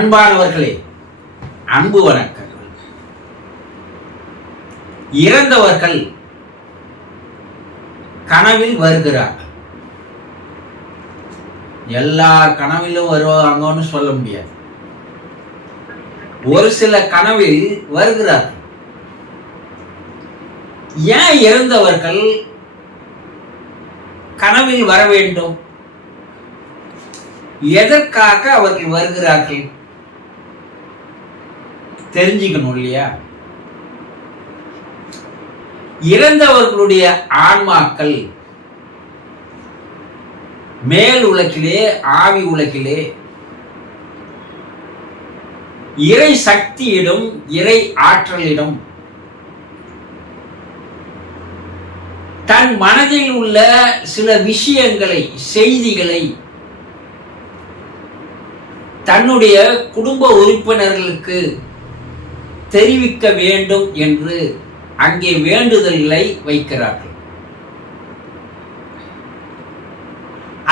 அன்பானவர்களே அன்பு வணக்கங்கள். இறந்தவர்கள் கனவில் வருகிறார்கள். எல்லா கனவிலும் வருவாங்கன்னு சொல்ல முடியாது. ஒரு சில கனவில் வருகிறார்கள். ஏன் இறந்தவர்கள் கனவில் வர வேண்டும்? எதற்காக அவர்கள் வருகிறார்கள்? தெரிஞ்சுக்கணும் இல்லையா? இறந்தவர்களுடைய ஆன்மாக்கள் மேல் உலகிலே ஆவி உலகிலே இறை சக்தியிடம் இறை ஆற்றலிடம் தன் மனதில் உள்ள சில விஷயங்களை செய்திகளை தன்னுடைய குடும்ப உறுப்பினர்களுக்கு தெரிவிக்க வேண்டும் என்று அங்கே வேண்டுதல்களை வைக்கிறார்கள்.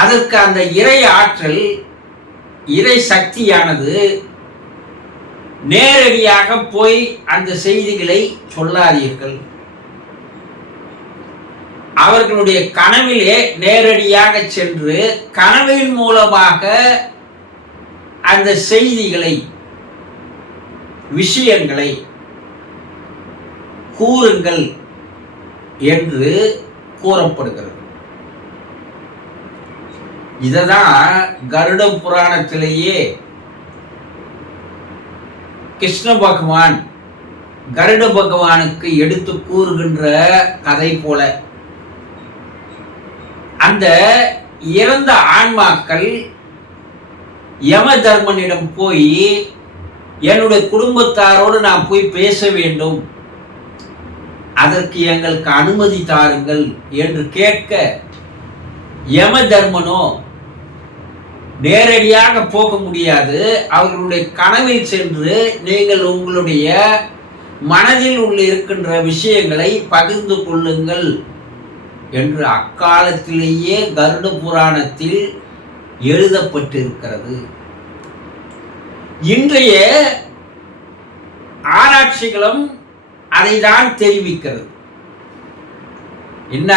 அதற்கு அந்த இறை ஆற்றல் இறை சக்தியானது நேரடியாக போய் அந்த செய்திகளை சொல்லாதீர்கள். அவர்களுடைய கனவிலே நேரடியாக சென்று கனவின் மூலமாக அந்த செய்திகளை விஷயங்களை கூறுங்கள் என்று கூறப்படுகிறது. இததான் கருட புராணத்திலேயே கிருஷ்ண பகவான் கருட பகவானுக்கு எடுத்து கூறுகின்ற கதை போல. அந்த இறந்த ஆன்மாக்கள் யம தர்மனிடம் போய் என்னுடைய குடும்பத்தாரோடு நான் போய் பேச வேண்டும். அதற்கு எங்களுக்கு அனுமதி தாருங்கள் என்று கேட்க யம தர்மனோ நேரடியாக போக முடியாது. அவர்களுடைய கனவில் சென்று நீங்கள் உங்களுடைய மனதில் உள்ள இருக்கின்ற விஷயங்களை பகிர்ந்து கொள்ளுங்கள் என்று அக்காலத்திலேயே கருட புராணத்தில் எழுதப்பட்டிருக்கிறது. இன்றைய ஆராய்ச்சிகளும் அதை தான் தெரிவிக்கிறது. என்ன?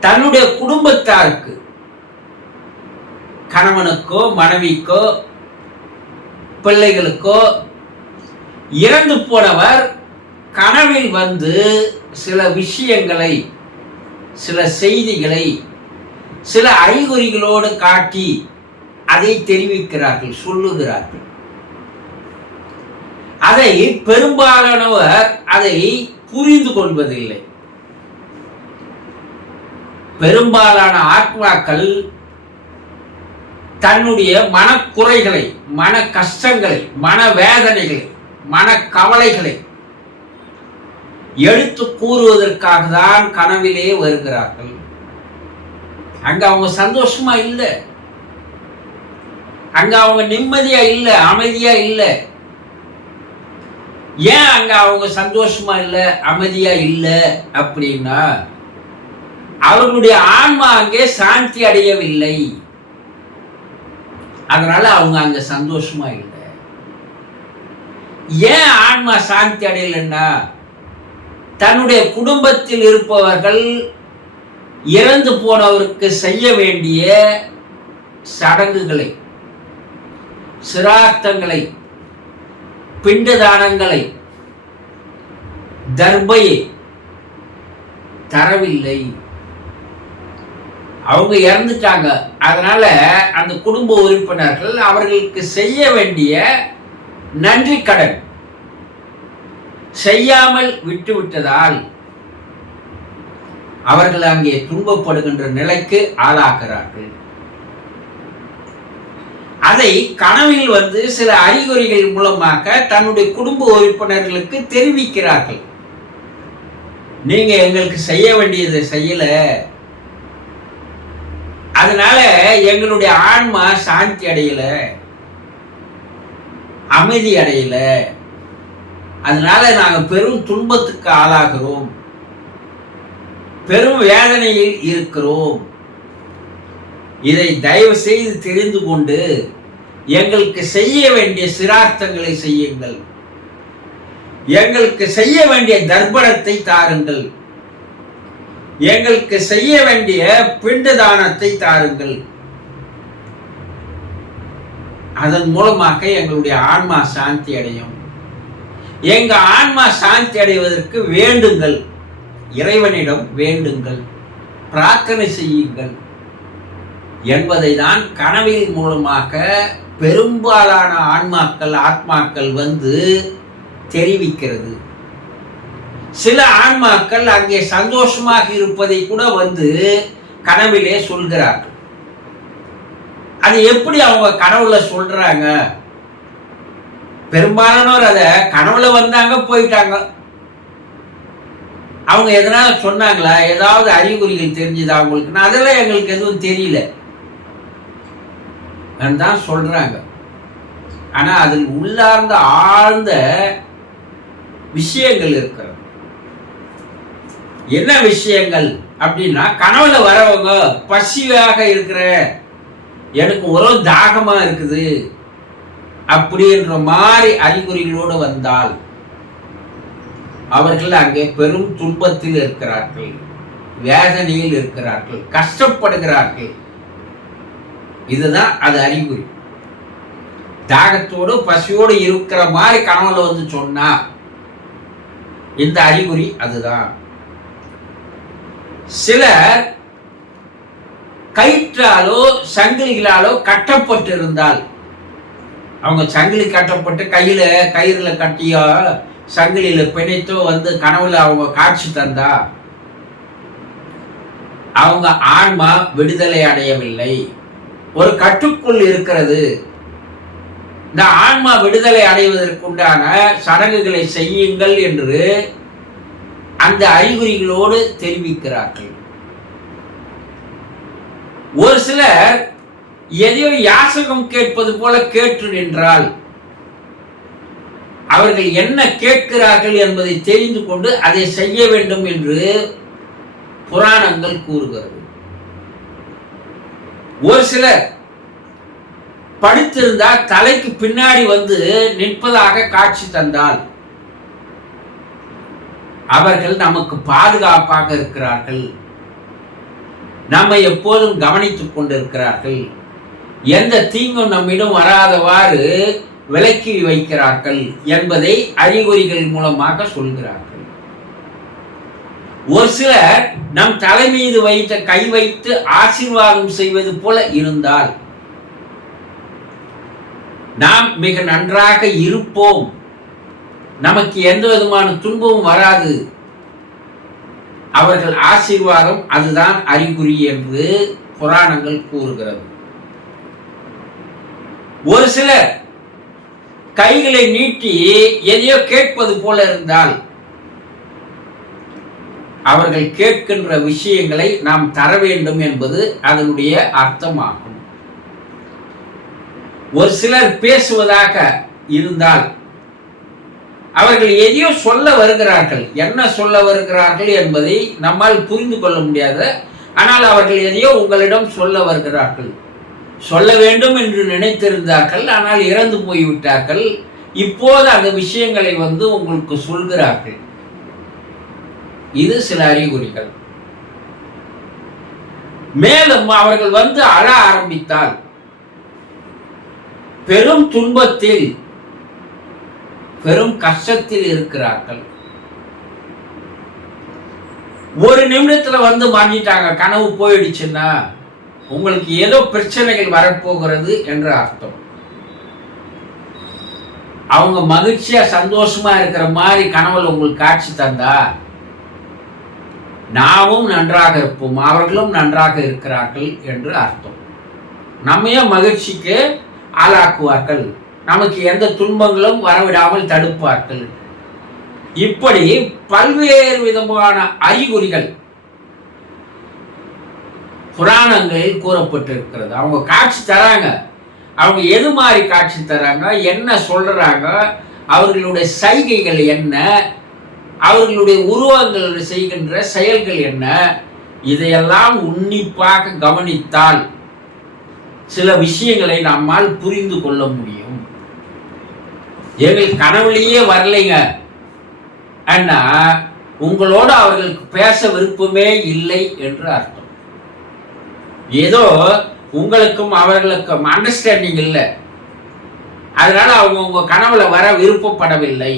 தன்னுடைய குடும்பத்தாருக்கு கணவனுக்கோ மனைவிக்கோ பிள்ளைகளுக்கோ இறந்து போனவர் கனவில் வந்து சில விஷயங்களை சில செய்திகளை சில அறிகுறிகளோடு காட்டி அதை தெரிவிக்கிறார்கள் சொல்லுகிறார்கள். அதை பெரும்பாலானவர் அதை புரிந்து கொள்வதில்லை. பெரும்பாலான ஆத்மாக்கள் தன்னுடைய மனக்குறைகளை மன கஷ்டங்களை மன வேதனைகளை மன கவலைகளை எடுத்து கூறுவதற்காக தான் கனவிலே வருகிறார்கள். அங்க அவங்க சந்தோஷமா இல்லை? அங்க அவங்க நிம்மதியா இல்லை அமைதியா இல்லை. ஏன் அங்க அவங்க சந்தோஷமா இல்லை அமைதியா இல்லை அப்படின்னா அவர்களுடைய ஆன்மா அங்கே சாந்தி அடையவில்லை. அதனால அவங்க அங்க சந்தோஷமா இல்லை. ஏன் ஆன்மா சாந்தி அடையலைன்னா தன்னுடைய குடும்பத்தில் இருப்பவர்கள் இறந்து போனவருக்கு செய்ய வேண்டிய சடங்குகளை. சிரார்த்தங்களை பிண்டதானங்களை தர்பையை தரவில்லை. அவங்க இறந்துட்டாங்க. அதனால அந்த குடும்ப உறுப்பினர்கள் அவர்களுக்கு செய்ய வேண்டிய நன்றி கடன் செய்யாமல் விட்டுவிட்டதால் அவர்கள் அங்கே துன்பப்படுகின்ற நிலைக்கு ஆளாகிறார்கள். அதை கனவில் வந்து சில அறிகுறிகள் மூலமாக தன்னுடைய குடும்ப உறுப்பினர்களுக்கு தெரிவிக்கிறார்கள். நீங்க எங்களுக்கு செய்ய வேண்டியதை செய்யல. அதனால எங்களுடைய ஆன்மா சாந்தி அடையல. அமைதி அடையல. அதனால நாங்கள் பெரும் துன்பத்துக்கு ஆளாகிறோம். பெரும் வேதனையில் இருக்கிறோம். இதை தயவு செய்து தெரிந்து கொண்டு எங்களுக்கு செய்ய வேண்டிய சிரார்த்தங்களை செய்யுங்கள். எங்களுக்கு செய்ய வேண்டிய தர்ப்பணத்தை தாருங்கள். எங்களுக்கு செய்ய வேண்டிய பிண்டு தானத்தை தாருங்கள். அதன் மூலமாக எங்களுடைய ஆன்மா சாந்தி அடையும். எங்க ஆன்மா சாந்தி அடைவதற்கு வேண்டுங்கள். இறைவனிடம் வேண்டுங்கள். பிரார்த்தனை செய்யுங்கள். என்பதை தான் கனவின் மூலமாக பெரும்பாலான ஆன்மாக்கள் ஆத்மாக்கள் வந்து தெரிவிக்கிறது. சில ஆன்மாக்கள் அங்கே சந்தோஷமாக இருப்பதை கூட வந்து கனவிலே சொல்கிறார்கள். அது எப்படி அவங்க கனவுல சொல்றாங்க? பெரும்பாலானோர் அதை கனவுல வந்தாங்க போயிட்டாங்க. அவங்க எதனால சொன்னாங்களா? ஏதாவது அறிகுறிகள் தெரிஞ்சுதா அவங்களுக்கு? அதெல்லாம் எங்களுக்கு எதுவும் தெரியல. தான் சொல்றாங்க. ஆனா அதில் உள்ளார்ந்த ஆழ்ந்த விஷயங்கள் இருக்கிறது. என்ன விஷயங்கள் அப்படின்னா கனவுல வரவங்க பசியாக இருக்கிற எனக்கு ஒரு தாகமா இருக்குது அப்படின்ற மாதிரி அறிகுறிகளோடு வந்தால் அவர்கள் அங்கே பெரும் துன்பத்தில் இருக்கிறார்கள் வேதனையில் இருக்கிறார்கள் கஷ்டப்படுகிறார்கள். இதுதான் அது அறிகுறி. தாகத்தோடு பசியோடு இருக்கிற மாதிரி கனவுல வந்து சொன்னா இந்த அறிகுறி அதுதான். சிலர் கயிற்றாலோ சங்கிலிகளாலோ கட்டப்பட்டு இருந்தால் அவங்க சங்கிலி கட்டப்பட்டு கையில கயிறுல கட்டியோ சங்கிலியில பிணைத்தோ வந்து கனவுல அவங்க காட்சி தந்தா அவங்க ஆன்மா விடுதலை அடையவில்லை. ஒரு கட்டுக்குள் இருக்கிறது. இந்த ஆன்மா விடுதலை அடைவதற்குண்டான சடங்குகளை செய்யுங்கள் என்று அந்த அறிகுறிகளோடு தெரிவிக்கிறார்கள். ஒரு சிலர் எதையோ யாசகம் கேட்பது போல கேட்டு நின்றால் அவர்கள் என்ன கேட்கிறார்கள் என்பதை தெரிந்து கொண்டு அதை செய்ய வேண்டும் என்று புராணங்கள் கூறுகிறது. ஒரு சிலர் படித்திருந்தால் தலைக்கு பின்னாடி வந்து நிற்பதாக காட்சி தந்தால் அவர்கள் நமக்கு பாதுகாப்பாக இருக்கிறார்கள். நம்மை எப்போதும் கவனித்துக் கொண்டிருக்கிறார்கள். எந்த தீங்கும் நம்மிடம் வராதவாறு விலக்கி வைக்கிறார்கள் என்பதை அறிகுறிகள் மூலமாக சொல்கிறார்கள். ஒரு சிலர் நம் தலை மீது வைத்த கை வைத்து ஆசீர்வாதம் செய்வது போல இருந்தால் நாம் மிக நன்றாக இருப்போம். நமக்கு எந்த விதமான துன்பமும் வராது. அவர்கள் ஆசீர்வாதம் அதுதான் அறிகுறி என்று புராணங்கள் கூறுகிறது. ஒரு சிலர் கைகளை நீட்டி எதையோ கேட்பது போல இருந்தால் அவர்கள் கேட்கின்ற விஷயங்களை நாம் தர வேண்டும் என்பது அதனுடைய அர்த்தமாகும். ஒரு சிலர் பேசுவதாக இருந்தால் அவர்கள் எதையோ சொல்ல வருகிறார்கள். என்ன சொல்ல வருகிறார்கள் என்பதை நம்மால் புரிந்து கொள்ள முடியாது. ஆனால் அவர்கள் எதையோ உங்களிடம் சொல்ல வருகிறார்கள். சொல்ல வேண்டும் என்று நினைத்திருந்தார்கள். ஆனால் இறந்து போய்விட்டார்கள். இப்போது அந்த விஷயங்களை வந்து உங்களுக்கு சொல்கிறார்கள். இது சில அறிகுறிகள். மேலும் அவர்கள் வந்து அழ ஆரம்பித்தால் பெரும் துன்பத்தில் பெரும் கஷ்டத்தில் இருக்கிறார்கள். ஒரு நிமிடத்துல வந்து மாட்டிட்டாங்க கனவு போயிடுச்சுன்னா உங்களுக்கு ஏதோ பிரச்சனைகள் வரப்போகிறது என்ற அர்த்தம். அவங்க மகிழ்ச்சியா சந்தோஷமா இருக்கிற மாதிரி கனவுல உங்களுக்கு காட்சி தந்தா நாமும் நன்றாக இருப்போம். அவர்களும் நன்றாக இருக்கிறார்கள் என்று அர்த்தம். நம்மையும் மகிழ்ச்சிக்கு ஆளாக்குவார்கள். நமக்கு எந்த துன்பங்களும் வரவிடாமல் தடுப்பார்கள். இப்படி பல்வேறு விதமான அறிகுறிகள் புராணங்களில் கூறப்பட்டிருக்கிறது. அவங்க காட்சி தராங்க. அவங்க எது மாதிரி காட்சி தராங்க? என்ன சொல்றாங்க? அவர்களுடைய சைகைகள் என்ன? அவர்களுடைய உருவங்கள் செய்கின்ற செயல்கள் என்ன? இதையெல்லாம் உன்னிப்பாக கவனித்தால் சில விஷயங்களை நம்மால் புரிந்து கொள்ள முடியும். எங்கள் கனவுலேயே வரலைங்க. அண்ணா உங்களோட அவர்களுக்கு பேச விருப்பமே இல்லை என்று அர்த்தம். ஏதோ உங்களுக்கும் அவர்களுக்கும் அண்டர்ஸ்டாண்டிங் இல்லை. அதனால அவங்க உங்க கனவுல வர விருப்பப்படவில்லை.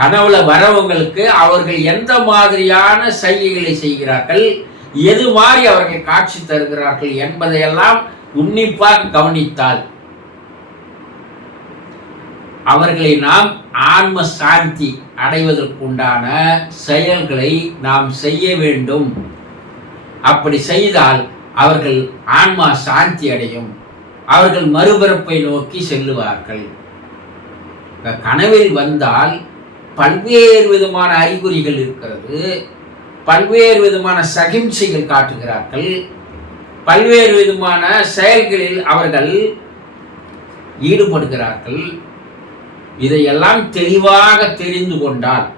கனவுல வரவங்களுக்கு அவர்கள் எந்த மாதிரியான செய்கைகளை செய்கிறார்கள் எது மாதிரி அவர்கள் காட்சி தருகிறார்கள் என்பதையெல்லாம் உன்னிப்பாக கவனித்தால் அவர்களை நாம் ஆன்ம சாந்தி அடைவதற்குண்டான செயல்களை நாம் செய்ய வேண்டும். அப்படி செய்தால் அவர்கள் ஆன்மா சாந்தி அடையும். அவர்கள் மறுபிறப்பை நோக்கி செல்லுவார்கள். கனவில் வந்தால் பல்வேறு விதமான அறிகுறிகள் இருக்கிறது. பல்வேறு விதமான சகிம்சைகள் காட்டுகிறார்கள். பல்வேறு விதமான செயல்களில் அவர்கள் ஈடுபடுகிறார்கள். இதையெல்லாம் தெளிவாக தெரிந்து கொண்டால்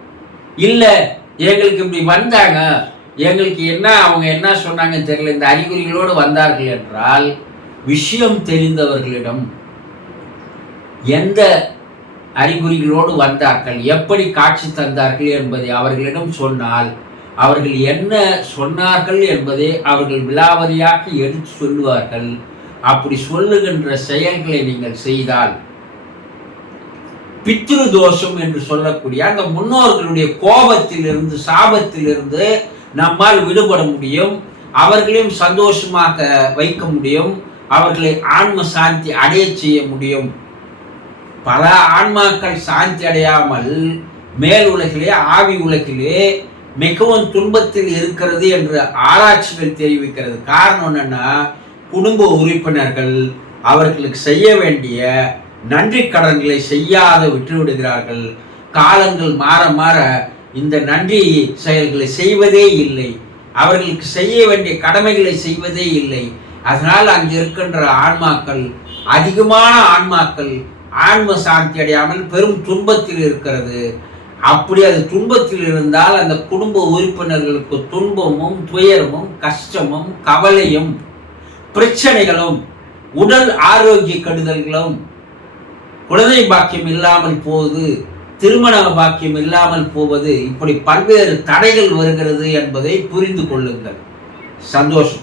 இல்லை எங்களுக்கு இப்படி வந்தாங்க. எங்களுக்கு என்ன அவங்க என்ன சொன்னாங்கன்னு தெரியல. இந்த அறிகுறிகளோடு வந்தார்கள் என்றால் விஷயம் தெரிந்தவர்களிடம் எந்த அறிகுறிகளோடு வந்தார்கள். எப்படி காட்சி தந்தார்கள் என்பதை அவர்களிடம் சொன்னால் அவர்கள் என்ன சொன்னார்கள் என்பதை அவர்கள் விலாவரியாக எடுத்து சொல்லுவார்கள். அப்படி சொல்லுகின்ற செயல்களை நீங்கள் செய்தால் பித்ரு தோஷம் என்று சொல்லக்கூடிய அந்த முன்னோர்களுடைய கோபத்திலிருந்து சாபத்திலிருந்து நம்மால் விடுபட முடியும். அவர்களையும் சந்தோஷமாக வைக்க முடியும். அவர்களை ஆன்ம சாந்தி அடைய செய்ய முடியும். பல ஆன்மாக்கள் சாந்தி அடையாமல் மேல் உலகிலே ஆவி உலகிலே மிகவும் துன்பத்தில் இருக்கிறது என்று ஆராய்ச்சிகள் தெரிவிக்கிறது. காரணம் என்னன்னா குடும்ப உறுப்பினர்கள் அவர்களுக்கு செய்ய வேண்டிய நன்றி கடன்களை செய்யாத விட்டுவிடுகிறார்கள் காலங்கள் மாற மாற இந்த நன்றி செயல்களை செய்வதே இல்லை. அவர்களுக்கு செய்ய வேண்டிய கடமைகளை செய்வதே இல்லை. அதனால் அங்கு இருக்கின்ற ஆன்மாக்கள் அதிகமான ஆன்மாக்கள் ஆன்ம சாந்தி அடையாமல் பெரும் துன்பத்தில் இருக்கிறது. அப்படி அது துன்பத்தில் இருந்தால் அந்த குடும்ப உறுப்பினர்களுக்கு துன்பமும் துயரமும் கஷ்டமும் கவலையும் பிரச்சனைகளும் உடல் ஆரோக்கிய கெடுதல்களும் குழந்தை பாக்கியம் இல்லாமல் போவது திருமண பாக்கியம் இல்லாமல் போவது இப்படி பல்வேறு தடைகள் வருகிறது என்பதை புரிந்து கொள்ளுங்கள். சந்தோஷம்.